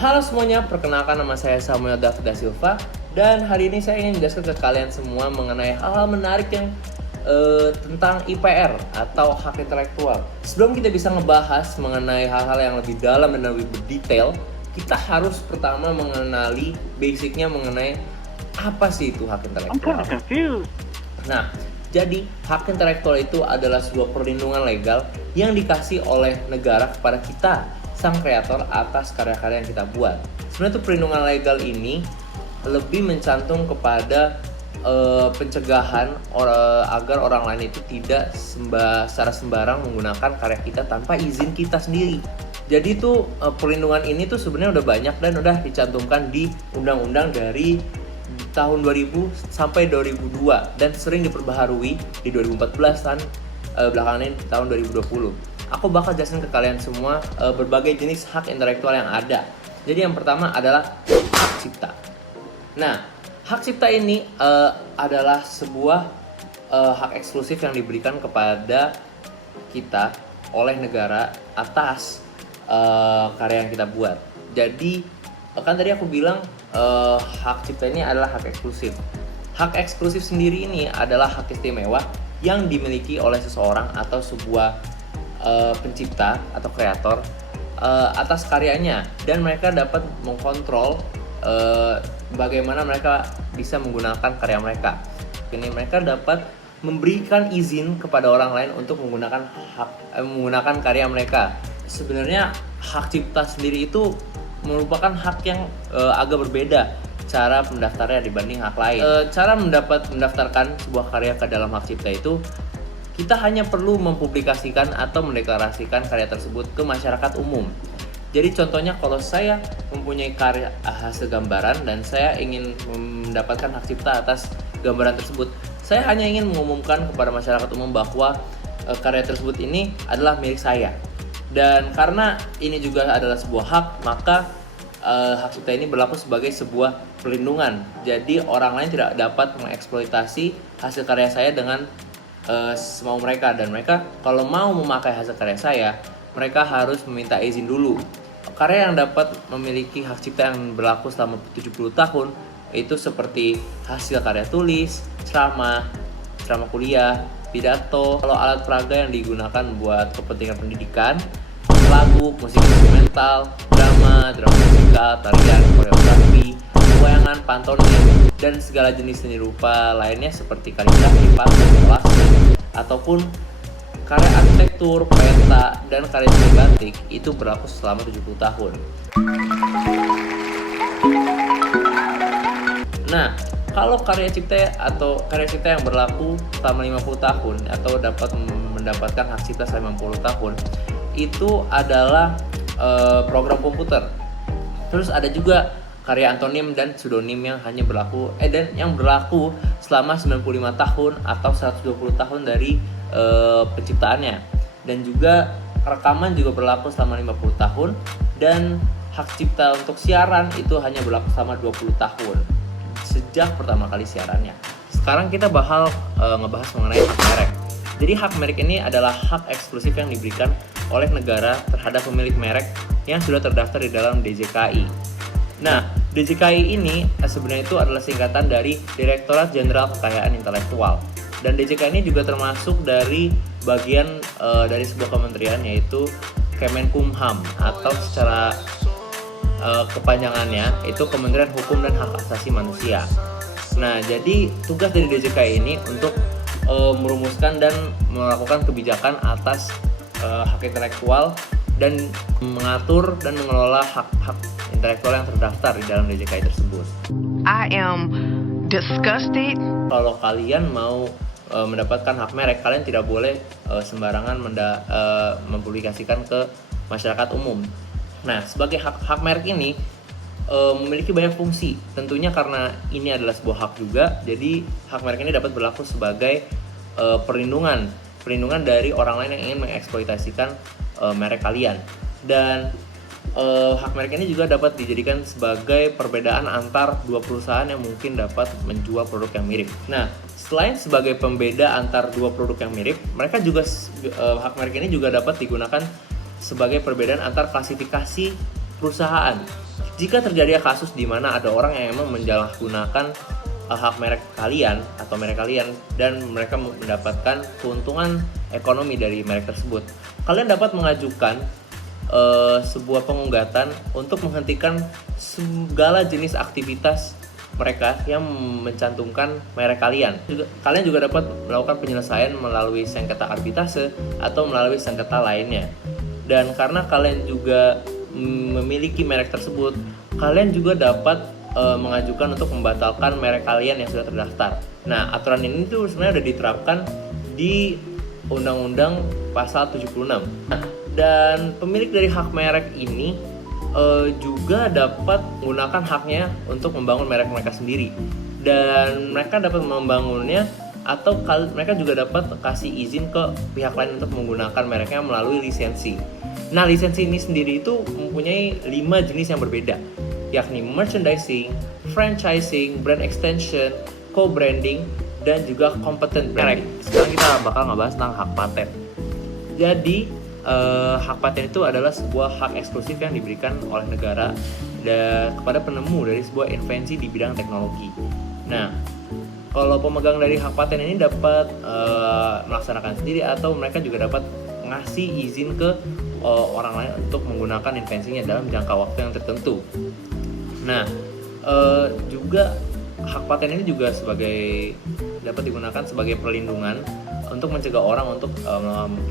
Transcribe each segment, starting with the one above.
Halo semuanya, perkenalkan nama saya Samuel David da Silva. Dan hari ini saya ingin menjelaskan ke kalian semua mengenai hal-hal menarik yang tentang IPR atau hak intelektual. Sebelum kita bisa ngebahas mengenai hal-hal yang lebih dalam dan lebih berdetail, kita harus pertama mengenali basicnya mengenai apa sih itu hak intelektual. Nah, jadi hak intelektual itu adalah sebuah perlindungan legal yang dikasih oleh negara kepada kita, sang kreator, atas karya-karya yang kita buat. Sebenarnya tuh perlindungan legal ini lebih mencantum kepada pencegahan agar orang lain itu tidak secara sembarang menggunakan karya kita tanpa izin kita sendiri. Jadi tuh perlindungan ini tuh sebenarnya udah banyak dan udah dicantumkan di undang-undang dari tahun 2000 sampai 2002 dan sering diperbaharui di 2014 dan belakangan ini tahun 2020. Aku bakal jelasin ke kalian semua berbagai jenis hak intelektual yang ada. Jadi yang pertama adalah hak cipta. Nah, hak cipta ini adalah sebuah hak eksklusif yang diberikan kepada kita oleh negara atas karya yang kita buat. Jadi kan tadi aku bilang hak cipta ini adalah hak eksklusif. Hak eksklusif sendiri ini adalah hak istimewa yang dimiliki oleh seseorang atau sebuah pencipta atau kreator atas karyanya, dan mereka dapat mengkontrol bagaimana mereka bisa menggunakan karya mereka. Ini mereka dapat memberikan izin kepada orang lain untuk menggunakan menggunakan karya mereka. Sebenarnya hak cipta sendiri itu merupakan hak yang agak berbeda cara mendaftarnya dibanding hak lain. Cara mendaftarkan sebuah karya ke dalam hak cipta itu, kita hanya perlu mempublikasikan atau mendeklarasikan karya tersebut ke masyarakat umum. Jadi contohnya kalau saya mempunyai karya hasil gambaran dan saya ingin mendapatkan hak cipta atas gambaran tersebut, saya hanya ingin mengumumkan kepada masyarakat umum bahwa karya tersebut ini adalah milik saya. Dan karena ini juga adalah sebuah hak, maka hak cipta ini berlaku sebagai sebuah perlindungan. Jadi orang lain tidak dapat mengeksploitasi hasil karya saya dengan semau mereka, dan mereka kalau mau memakai hasil karya saya, mereka harus meminta izin dulu. Karya yang dapat memiliki hak cipta yang berlaku selama 70 tahun itu seperti hasil karya tulis, ceramah kuliah, pidato, kalau alat peraga yang digunakan buat kepentingan pendidikan, lagu, musik instrumental, drama musikal, tarian, koreografi, wayangan, pantomim, dan segala jenis seni rupa lainnya seperti kaligrafi, patung, kolase, ataupun karya arsitektur, peta, dan karya seni batik itu berlaku selama 70 tahun. Nah, kalau karya cipta yang berlaku selama 50 tahun atau dapat mendapatkan hak cipta selama 50 tahun itu adalah program komputer. Terus ada juga karya antonim dan pseudonym yang hanya berlaku selama 95 tahun atau 120 tahun dari penciptaannya. Dan juga rekaman juga berlaku selama 50 tahun, dan hak cipta untuk siaran itu hanya berlaku selama 20 tahun sejak pertama kali siarannya. Sekarang kita ngebahas mengenai hak merek. Jadi hak merek ini adalah hak eksklusif yang diberikan oleh negara terhadap pemilik merek yang sudah terdaftar di dalam DJKI. Nah, DJKI ini sebenarnya itu adalah singkatan dari Direktorat Jenderal Kekayaan Intelektual. Dan DJKI ini juga termasuk dari bagian dari sebuah kementerian, yaitu Kemenkumham, atau secara kepanjangannya itu Kementerian Hukum dan Hak Asasi Manusia. Nah, jadi tugas dari DJKI ini untuk merumuskan dan melakukan kebijakan atas hak intelektual dan mengatur dan mengelola hak-hak intelektual yang terdaftar di dalam DJKI tersebut. I am disgusted. Kalau kalian mau mendapatkan hak merek, kalian tidak boleh sembarangan mempublikasikan ke masyarakat umum. Nah, sebagai hak merek ini memiliki banyak fungsi. Tentunya karena ini adalah sebuah hak juga, jadi hak merek ini dapat berlaku sebagai perlindungan dari orang lain yang ingin mengeksploitasikan merek kalian. Dan hak merek ini juga dapat dijadikan sebagai perbedaan antar dua perusahaan yang mungkin dapat menjual produk yang mirip. Nah, selain sebagai pembeda antar dua produk yang mirip, mereka juga hak merek ini juga dapat digunakan sebagai perbedaan antar klasifikasi perusahaan. Jika terjadi kasus di mana ada orang yang emang mensalahgunakan hak merek kalian atau merek kalian dan mereka mendapatkan keuntungan ekonomi dari merek tersebut, kalian dapat mengajukan sebuah penggugatan untuk menghentikan segala jenis aktivitas mereka yang mencantumkan merek kalian. Kalian juga dapat melakukan penyelesaian melalui sengketa arbitrase atau melalui sengketa lainnya. Dan karena kalian juga memiliki merek tersebut, kalian juga dapat mengajukan untuk membatalkan merek kalian yang sudah terdaftar. Nah, aturan ini tuh sebenarnya udah diterapkan di Undang-Undang Pasal 76. Nah, dan pemilik dari hak merek ini juga dapat menggunakan haknya untuk membangun merek mereka sendiri, dan mereka dapat membangunnya atau mereka juga dapat kasih izin ke pihak lain untuk menggunakan mereknya melalui lisensi. Nah, lisensi ini sendiri itu mempunyai 5 jenis yang berbeda, yakni merchandising, franchising, brand extension, co-branding, dan juga competent branding. Sekarang kita bakal ngebahas tentang hak paten. Jadi hak paten itu adalah sebuah hak eksklusif yang diberikan oleh negara kepada penemu dari sebuah invensi di bidang teknologi. Nah, kalau pemegang dari hak paten ini dapat melaksanakan sendiri atau mereka juga dapat ngasih izin ke orang lain untuk menggunakan invensinya dalam jangka waktu yang tertentu. Nah, juga hak paten ini juga dapat digunakan sebagai perlindungan untuk mencegah orang untuk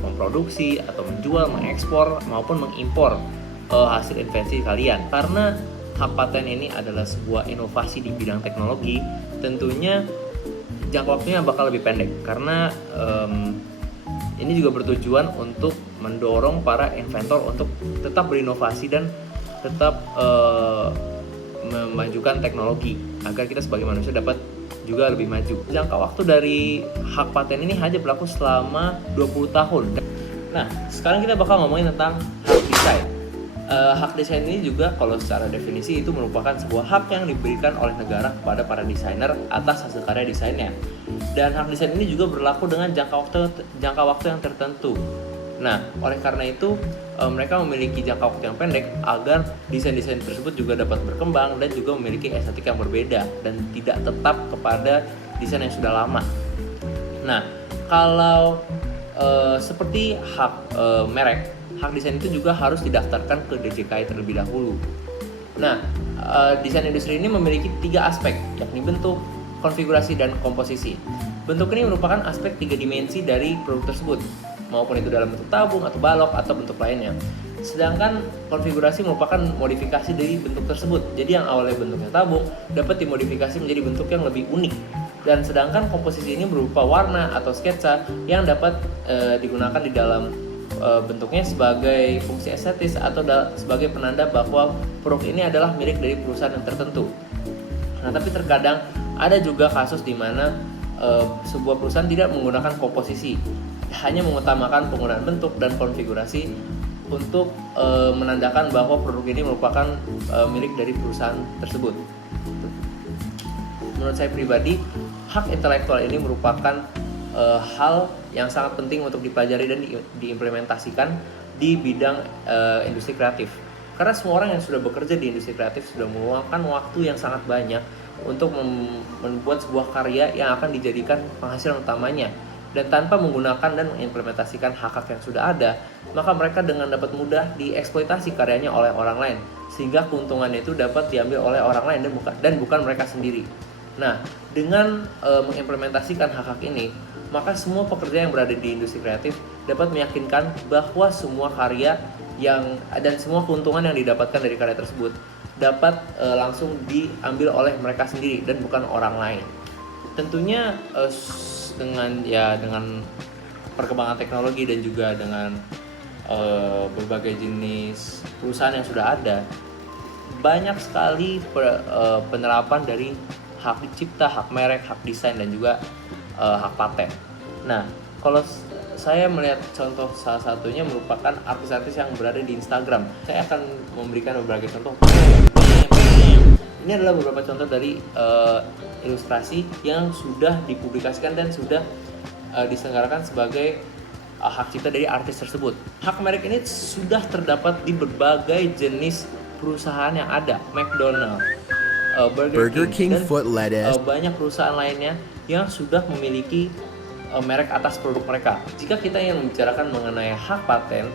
memproduksi atau menjual, mengekspor maupun mengimpor hasil invensi kalian. Karena hak paten ini adalah sebuah inovasi di bidang teknologi, tentunya jangka waktunya bakal lebih pendek karena ini juga bertujuan untuk mendorong para inventor untuk tetap berinovasi dan tetap memajukan teknologi agar kita sebagai manusia dapat juga lebih maju. Jangka waktu dari hak paten ini hanya berlaku selama 20 tahun. Nah, sekarang kita bakal ngomongin tentang hak desain. Hak desain ini juga kalau secara definisi itu merupakan sebuah hak yang diberikan oleh negara kepada para desainer atas hasil karya desainnya. Dan hak desain ini juga berlaku dengan jangka waktu yang tertentu. Nah, oleh karena itu mereka memiliki jangka waktu yang pendek agar desain-desain tersebut juga dapat berkembang dan juga memiliki estetik yang berbeda dan tidak tetap kepada desain yang sudah lama. Nah, kalau seperti hak merek, hak desain itu juga harus didaftarkan ke DJKI terlebih dahulu. Nah, desain industri ini memiliki 3 aspek, yakni bentuk, konfigurasi, dan komposisi. Bentuk ini merupakan aspek 3 dimensi dari produk tersebut, maupun itu dalam bentuk tabung atau balok atau bentuk lainnya. Sedangkan konfigurasi merupakan modifikasi dari bentuk tersebut. Jadi yang awalnya bentuknya tabung dapat dimodifikasi menjadi bentuk yang lebih unik. Dan sedangkan komposisi ini berupa warna atau sketsa yang dapat digunakan di dalam bentuknya sebagai fungsi estetis atau sebagai penanda bahwa produk ini adalah milik dari perusahaan yang tertentu. Nah, tapi terkadang ada juga kasus di mana sebuah perusahaan tidak menggunakan komposisi, hanya mengutamakan penggunaan bentuk dan konfigurasi untuk menandakan bahwa produk ini merupakan milik dari perusahaan tersebut. Menurut saya pribadi, hak intelektual ini merupakan hal yang sangat penting untuk dipelajari dan diimplementasikan di bidang industri kreatif. Karena semua orang yang sudah bekerja di industri kreatif sudah meluangkan waktu yang sangat banyak untuk membuat sebuah karya yang akan dijadikan penghasilan utamanya. Dan tanpa menggunakan dan mengimplementasikan hak-hak yang sudah ada, maka mereka dengan dapat mudah dieksploitasi karyanya oleh orang lain, sehingga keuntungannya itu dapat diambil oleh orang lain dan bukan mereka sendiri. Nah, dengan mengimplementasikan hak-hak ini, maka semua pekerja yang berada di industri kreatif dapat meyakinkan bahwa semua karya dan semua keuntungan yang didapatkan dari karya tersebut dapat langsung diambil oleh mereka sendiri dan bukan orang lain. Tentunya dengan perkembangan teknologi dan juga dengan berbagai jenis perusahaan yang sudah ada, banyak sekali penerapan dari hak cipta, hak merek, hak desain, dan juga hak paten. Nah, kalau saya melihat contoh salah satunya merupakan artis-artis yang berada di Instagram. Saya akan memberikan beberapa contoh. Ini adalah beberapa contoh dari ilustrasi yang sudah dipublikasikan dan sudah diselenggarakan sebagai hak cipta dari artis tersebut. Hak merek ini sudah terdapat di berbagai jenis perusahaan yang ada, McDonald, Burger King, dan Foot Lettuce. banyak perusahaan lainnya yang sudah memiliki merek atas produk mereka. Jika kita ingin membicarakan mengenai hak paten,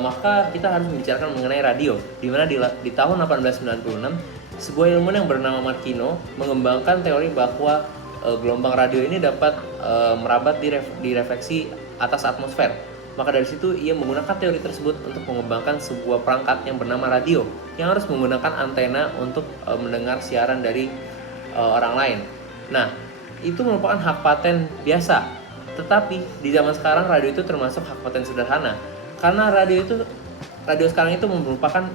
maka kita harus membicarakan mengenai radio, di mana di tahun 1896 sebuah ilmuwan yang bernama Martino mengembangkan teori bahwa gelombang radio ini dapat merabat di refleksi atas atmosfer. Maka dari situ ia menggunakan teori tersebut untuk mengembangkan sebuah perangkat yang bernama radio yang harus menggunakan antena untuk mendengar siaran dari orang lain. Nah, itu merupakan hak paten biasa. Tetapi di zaman sekarang radio itu termasuk hak paten sederhana. Karena radio sekarang itu merupakan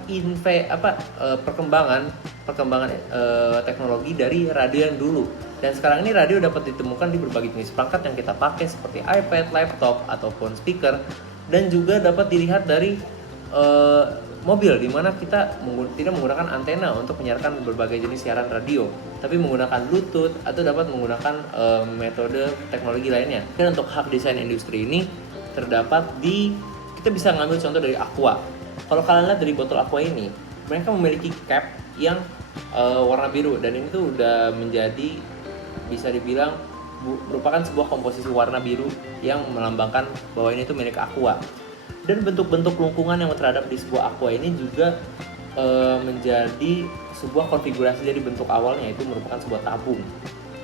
perkembangan teknologi dari radio yang dulu. Dan sekarang ini radio dapat ditemukan di berbagai jenis perangkat yang kita pakai seperti iPad, laptop, ataupun speaker, dan juga dapat dilihat dari mobil, di mana kita tidak menggunakan antena untuk menyiarkan berbagai jenis siaran radio, tapi menggunakan Bluetooth atau dapat menggunakan metode teknologi lainnya. Dan untuk hak desain industri ini terdapat kita bisa ngambil contoh dari Aqua. Kalau kalian lihat dari botol Aqua ini, mereka memiliki cap yang warna biru, dan ini tuh udah menjadi, bisa dibilang merupakan sebuah komposisi warna biru yang melambangkan bahwa ini tuh milik Aqua. Dan bentuk-bentuk lengkungan yang terhadap di sebuah Aqua ini juga menjadi sebuah konfigurasi dari bentuk awalnya, itu merupakan sebuah tabung.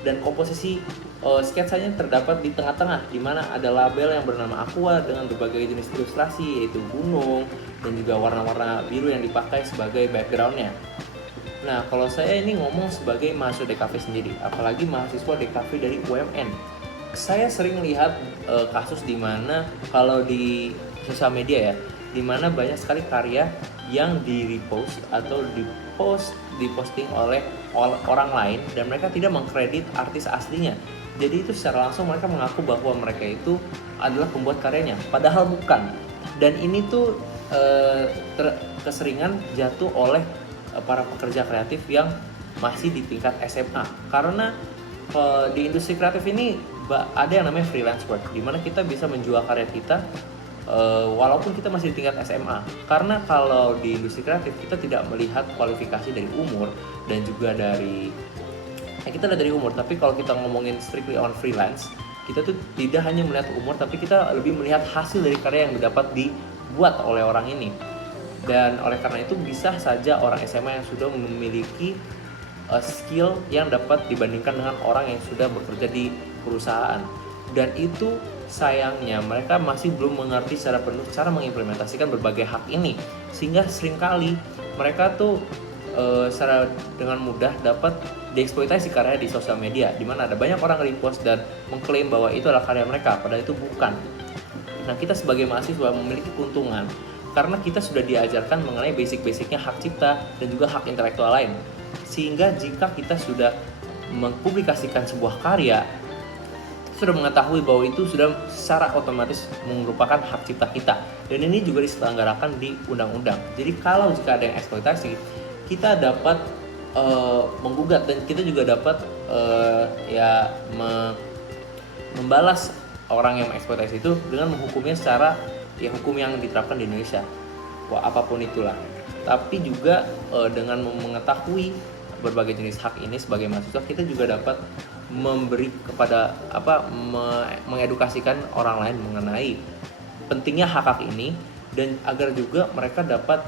Dan komposisi sketsanya terdapat di tengah-tengah, di mana ada label yang bernama Aqua dengan berbagai jenis ilustrasi, yaitu gunung dan juga warna-warna biru yang dipakai sebagai backgroundnya. Nah, kalau saya ini ngomong sebagai mahasiswa DKV sendiri, apalagi mahasiswa DKV dari UMN, saya sering lihat kasus di mana kalau di sosial media ya, di mana banyak sekali karya yang di-repost atau diposting oleh orang lain, dan mereka tidak mengkredit artis aslinya. Jadi itu secara langsung mereka mengaku bahwa mereka itu adalah pembuat karyanya, padahal bukan. Dan ini tuh keseringan jatuh oleh para pekerja kreatif yang masih di tingkat SMA, karena di industri kreatif ini ada yang namanya freelance work, di mana kita bisa menjual karya kita walaupun kita masih di tingkat SMA. Karena kalau di industri kreatif kita tidak melihat kualifikasi dari umur dan juga dari kita lihat dari umur, tapi kalau kita ngomongin strictly on freelance, kita tuh tidak hanya melihat umur, tapi kita lebih melihat hasil dari karya yang dapat dibuat oleh orang ini. Dan oleh karena itu bisa saja orang SMA yang sudah memiliki skill yang dapat dibandingkan dengan orang yang sudah bekerja di perusahaan. Dan itu sayangnya mereka masih belum mengerti secara penuh cara mengimplementasikan berbagai hak ini, sehingga seringkali mereka tuh secara dengan mudah dapat dieksploitasi karya di sosial media, di mana ada banyak orang repost dan mengklaim bahwa itu adalah karya mereka, padahal itu bukan. Nah, kita sebagai mahasiswa memiliki keuntungan karena kita sudah diajarkan mengenai basic-basicnya hak cipta dan juga hak intelektual lain, sehingga jika kita sudah mempublikasikan sebuah karya, sudah mengetahui bahwa itu sudah secara otomatis merupakan hak cipta kita, dan ini juga diselenggarakan di undang-undang. Jadi kalau jika ada yang eksploitasi, kita dapat menggugat, dan kita juga dapat membalas orang yang mengeksploitasi itu dengan menghukumnya secara hukum yang diterapkan di Indonesia, apapun itulah. Tapi juga dengan mengetahui berbagai jenis hak ini sebagai mahasiswa, kita juga dapat memberi kepada mengedukasikan orang lain mengenai pentingnya hak-hak ini, dan agar juga mereka dapat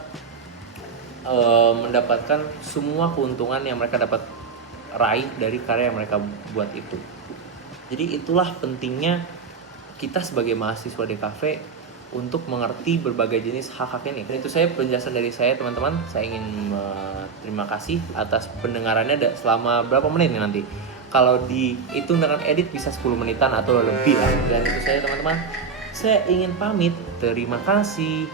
mendapatkan semua keuntungan yang mereka dapat raih dari karya yang mereka buat itu. Jadi itulah pentingnya kita sebagai mahasiswa DKV untuk mengerti berbagai jenis hak-hak ini. Dan itu saya penjelasan dari saya, teman-teman. Saya ingin terima kasih atas pendengarannya selama berapa menit nih nanti. Kalau dihitung dengan edit bisa 10 menitan atau lebih lah. Dan itu saya, teman-teman. Saya ingin pamit. Terima kasih.